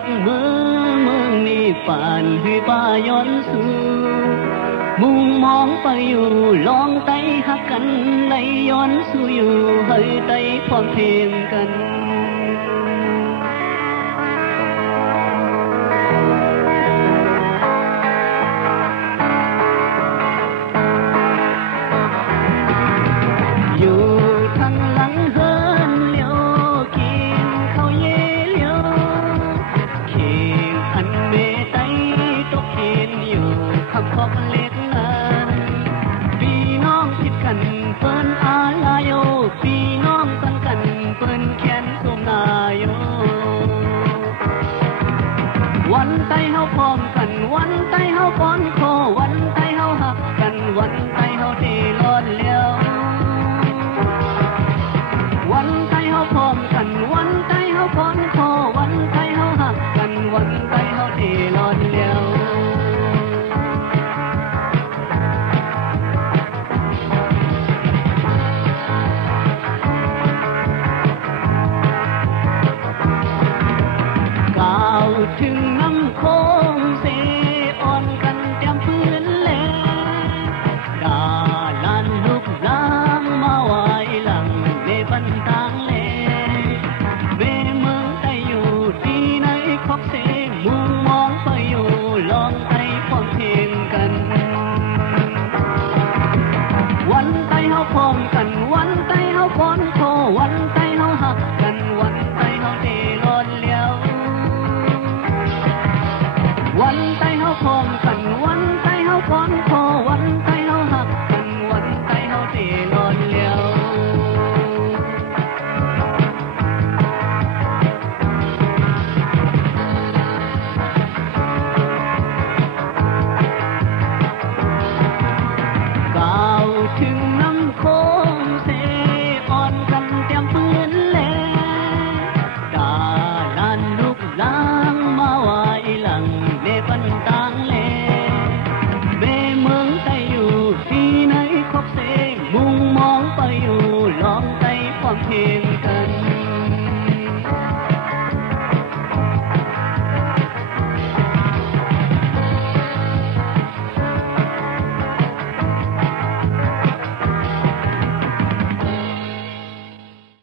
ดมือนี่ป่านให้บ้าย้อนสู่มุงมองไปอยู่ลองไต้หักกันไหลย้อนสู่อยู่ให้ไต้ความเพลงกันวันไต้เฮาพร้อมกันวันไต้เฮาป้อนคอวันไต้เฮาหักกันวันไต้เฮาเทรอดแล้ววันไต้เฮาพร้อมกันวันไต้เฮาป้อนคอวันไต้เฮาหักกันวันไต้เฮาเทรอดแล้วก้าวถึงน้ำโคงเสอ่อนกันเตรียมพื้นแลดาลันลุกล้างมาไว้หลังในบันทางแลเวเมืองไต้อยู่ที่ไหนคอกเสมุงมองไปอยู่ลองไต้พร้อมเพลงกันวันไต้เฮาพร้อมกันวันไต้เฮาป้อนคอวันไต้เฮาหักกันวันไต้เฮาเทรอดแล้ววันไต้เฮาพร้อมกันวันไต้เฮาป้อนคอวันไต้เฮาหักกันวันไต้เฮาเทรอดแล้วก้าวถึงน้ำโคงเสอ่อนกันเตรียมพื้นแลดาลันลุกล้างมาไว้หลังในบันทางแลเบเมืองไต้อยู่ที่ไหนคอกเสมุงมองไปอยู่ลองไต้ความเพลง